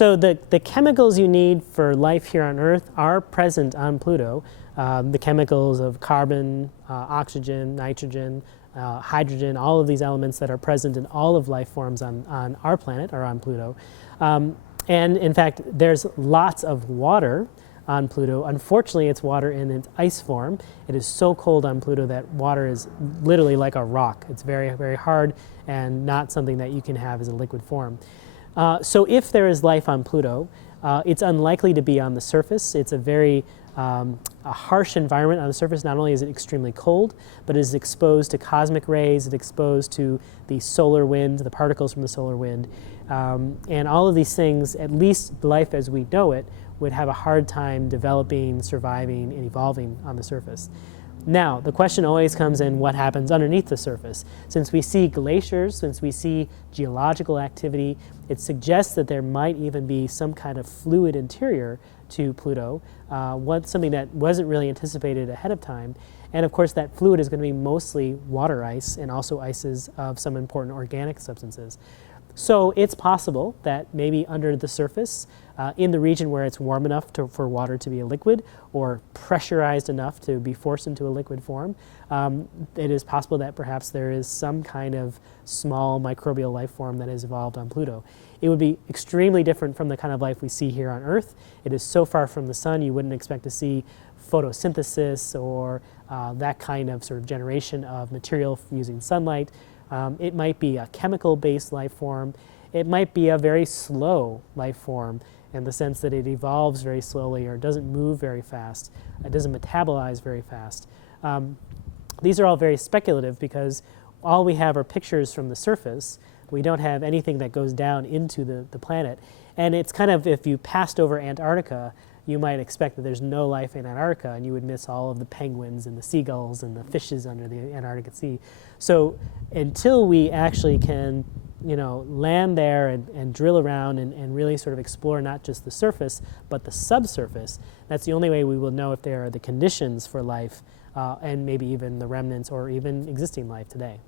So the chemicals you need for life here on Earth are present on Pluto. The chemicals of carbon, oxygen, nitrogen, hydrogen, all of these elements that are present in all of life forms on our planet are on Pluto. And in fact, there's lots of water on Pluto. Unfortunately, it's water in its ice form. It is so cold on Pluto that water is literally like a rock. It's very, very hard and not something that you can have as a liquid form. So if there is life on Pluto, it's unlikely to be on the surface. It's a very a harsh environment on the surface. Not only is it extremely cold, but it is exposed to cosmic rays, it's exposed to the solar wind, the particles from the solar wind. And all of these things, at least life as we know it, would have a hard time developing, surviving, and evolving on the surface. Now, the question always comes in, what happens underneath the surface? Since we see glaciers, since we see geological activity, it suggests that there might even be some kind of fluid interior to Pluto, something that wasn't really anticipated ahead of time. And of course, that fluid is going to be mostly water ice and also ices of some important organic substances. So it's possible that maybe under the surface, in the region where it's warm enough for water to be a liquid or pressurized enough to be forced into a liquid form, it is possible that perhaps there is some kind of small microbial life form that has evolved on Pluto. It would be extremely different from the kind of life we see here on Earth. It is so far from the sun, you wouldn't expect to see photosynthesis or that kind of sort of generation of material using sunlight. It might be a chemical-based life form. It might be a very slow life form in the sense that it evolves very slowly or doesn't move very fast. It doesn't metabolize very fast. These are all very speculative because all we have are pictures from the surface. We don't have anything that goes down into the planet. And it's kind of, if you passed over Antarctica, you might expect that there's no life in Antarctica, and you would miss all of the penguins and the seagulls and the fishes under the Antarctic Sea. So until we actually can, land there and drill around and really sort of explore not just the surface, but the subsurface, that's the only way we will know if there are the conditions for life and maybe even the remnants or even existing life today.